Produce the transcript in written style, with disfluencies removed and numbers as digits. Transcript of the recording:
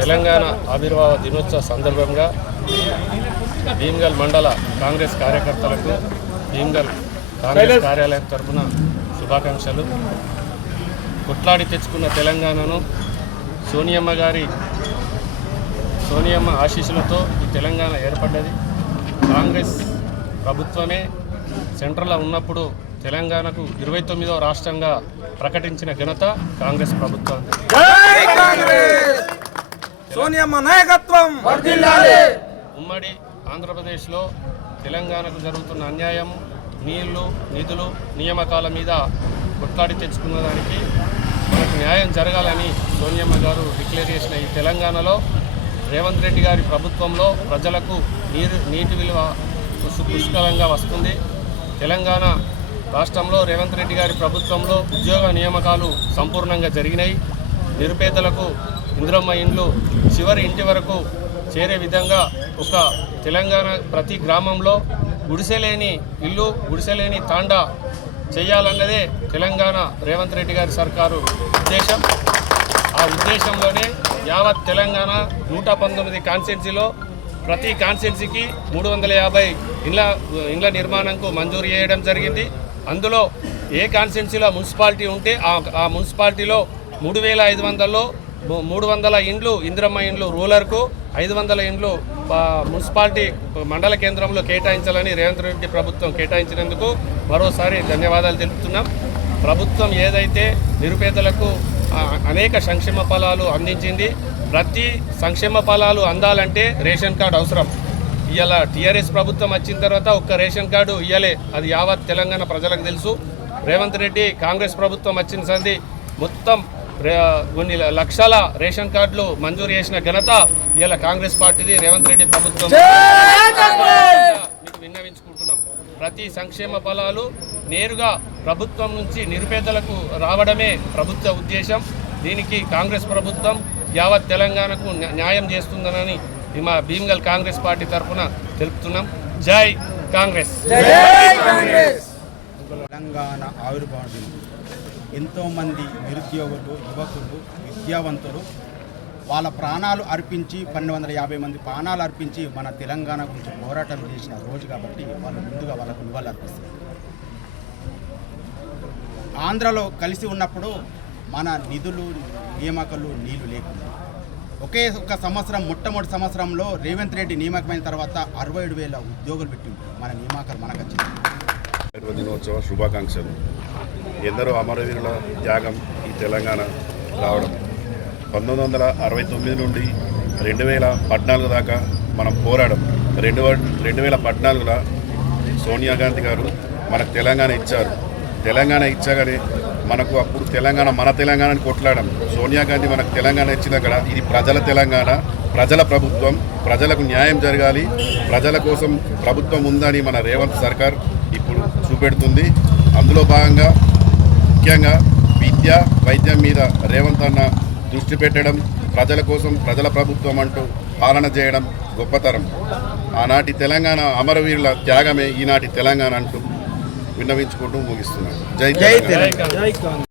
తెలంగాణ ఆవిర్భావ దినోత్సవ సందర్భంగా భీమ్గల్ మండల కాంగ్రెస్ కార్యకర్తలకు భీమ్గల్ కాంగ్రెస్ కార్యాలయం తరఫున శుభాకాంక్షలు. కొట్లాడి తెచ్చుకున్న తెలంగాణను సోనియమ్మ ఆశీస్సులతో ఈ తెలంగాణ ఏర్పడ్డది. కాంగ్రెస్ ప్రభుత్వమే సెంట్రల్లో ఉన్నప్పుడు తెలంగాణకు 29వ రాష్ట్రంగా ప్రకటించిన ఘనత కాంగ్రెస్ ప్రభుత్వం. సోనియమ్మ నాయకత్వం. ఉమ్మడి ఆంధ్రప్రదేశ్లో తెలంగాణకు జరుగుతున్న అన్యాయం, నీళ్లు, నిధులు, నియామకాల మీద కొట్లాడి తెచ్చుకున్న దానికి మనకు న్యాయం జరగాలని సోనియమ్మ గారు డిక్లేర్ చేసిన ఈ తెలంగాణలో రేవంత్ రెడ్డి గారి ప్రభుత్వంలో ప్రజలకు నీటి విలువ పుష్కలంగా వస్తుంది. తెలంగాణ రాష్ట్రంలో రేవంత్ రెడ్డి గారి ప్రభుత్వంలో ఉద్యోగ నియామకాలు సంపూర్ణంగా జరిగినాయి. నిరుపేదలకు ఇందిరమ్మ ఇండ్లు చివరి ఇంటి వరకు చేరే విధంగా ఒక తెలంగాణ ప్రతి గ్రామంలో గుడిసెలేని ఇల్లు, గుడిసెలేని తాండా చేయాలన్నదే తెలంగాణ రేవంత్ రెడ్డి గారి సర్కారు ఉద్దేశం. ఆ ఉద్దేశంలోనే యావత్ తెలంగాణ 119 కాన్స్టిట్యున్సీలో ప్రతి కాన్స్టిట్యున్సీకి 350 ఇండ్ల నిర్మాణంకు మంజూరు చేయడం జరిగింది. అందులో ఏ కాన్స్టిట్యున్సీలో మున్సిపాలిటీ ఉంటే ఆ మున్సిపాలిటీలో 3500లో 300 ఇండ్లు ఇందిరమ్మ ఇండ్లు రూరల్కు, 500 ఇండ్లు మున్సిపాలిటీ మండల కేంద్రంలో కేటాయించాలని రేవంత్ రెడ్డి ప్రభుత్వం కేటాయించినందుకు మరోసారి ధన్యవాదాలు తెలుపుతున్నాం. ప్రభుత్వం ఏదైతే నిరుపేదలకు అనేక సంక్షేమ ఫలాలు అందించింది, ప్రతి సంక్షేమ ఫలాలు అందాలంటే రేషన్ కార్డు అవసరం. ఇవాళ టీఆర్ఎస్ ప్రభుత్వం వచ్చిన తర్వాత ఒక్క రేషన్ కార్డు ఇవ్వలే, అది యావత్ తెలంగాణ ప్రజలకు తెలుసు. రేవంత్ రెడ్డి కాంగ్రెస్ ప్రభుత్వం వచ్చిన సంది మొత్తం కొన్ని లక్షల రేషన్ కార్డులు మంజూరు చేసిన ఘనత ఇవాళ కాంగ్రెస్ పార్టీది, రేవంత్ రెడ్డి ప్రభుత్వం. మీకు విన్నవించుకుంటున్నాం, ప్రతి సంక్షేమ ఫలాలు నేరుగా ప్రభుత్వం నుంచి నిరుపేదలకు రావడమే ప్రభుత్వ ఉద్దేశం. దీనికి కాంగ్రెస్ ప్రభుత్వం యావత్ తెలంగాణకు న్యాయం చేస్తుందని మా భీమ్గల్ కాంగ్రెస్ పార్టీ తరఫున తెలుపుతున్నాం. జై కాంగ్రెస్. తెలంగాణ ఆవిర్భావ దినం ఎంతోమంది నిరుద్యోగులు, యువకులు, విద్యావంతులు వాళ్ళ ప్రాణాలు అర్పించి 1250 మంది ప్రాణాలు అర్పించి మన తెలంగాణ గురించి పోరాటం చేసిన రోజు కాబట్టి వాళ్ళు ముందుగా వాళ్ళకు నివాళులు అర్పిస్తారు. ఆంధ్రలో కలిసి ఉన్నప్పుడు మన నిధులు, నియామకాలు, నీళ్లు లేకుండా ఒకే ఒక సంవత్సరం, మొట్టమొదటి సంవత్సరంలో రేవంత్ రెడ్డి నియామకమైన తర్వాత 67,000 ఉద్యోగులు పెట్టి మన నియామకాలు మనకు వచ్చింది. దినోత్సవ శుభాకాంక్షలు. ఎందరో అమరవీరుల త్యాగం ఈ తెలంగాణ రావడం. 1969 నుండి 2014 దాకా మనం పోరాడం. 2014లో సోనియా గాంధీ గారు మనకు తెలంగాణ ఇచ్చారు. తెలంగాణ ఇచ్చాగానే మనకు అప్పుడు తెలంగాణ మన తెలంగాణని కొట్లాడడం. సోనియా గాంధీ మనకు తెలంగాణ ఇచ్చిన అక్కడ ఇది ప్రజల తెలంగాణ, ప్రజల ప్రభుత్వం, ప్రజలకు న్యాయం జరగాలి, ప్రజల కోసం ప్రభుత్వం ఉందని మన రేవంత్ సర్కార్ ఇప్పుడు చూపెడుతుంది. అందులో భాగంగా ముఖ్యంగా విద్య, వైద్యం మీద రేవంత్ అన్న దృష్టి పెట్టడం, ప్రజల కోసం ప్రజల ప్రభుత్వం అంటూ పాలన చేయడం గొప్పతరం. ఆనాటి తెలంగాణ అమరవీరుల త్యాగమే ఈనాటి తెలంగాణ అంటూ విన్నవించుకుంటూ ముగిస్తున్నాను. జై తెలంగాణ.